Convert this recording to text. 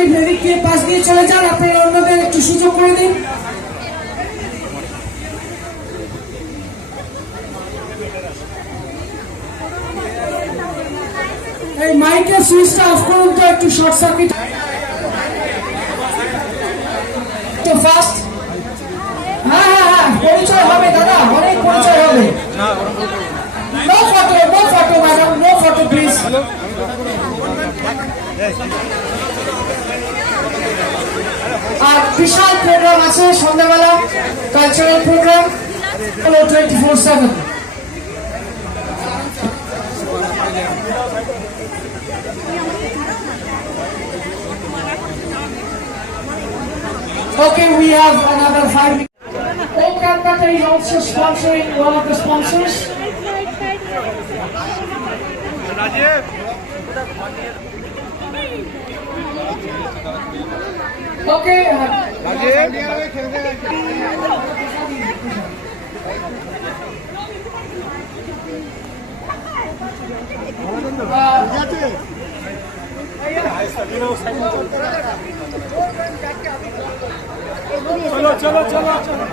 আগে ফেরিকে পাশ দিয়ে চলে যান, আপনারা অন্যদের একটু সুযোগ করে দিন। এই মাইকের সুইচটা অফ করুন তো, একটু শর্ট সার্কিট তো ফাস্ট। হ্যাঁ হ্যাঁ হ্যাঁ, পরিচয় হবে দাদা, অনেক পরিচয় হবে। No photo madam, no photo please. আর বিশাল প্রোগ্রাম আছে সন্ধ্যাবেলা, cultural program 24/7। Okay, we have another 5 minutes. Calcutta is also sponsoring one of the sponsors. Okay. चलो चलो चलो चलो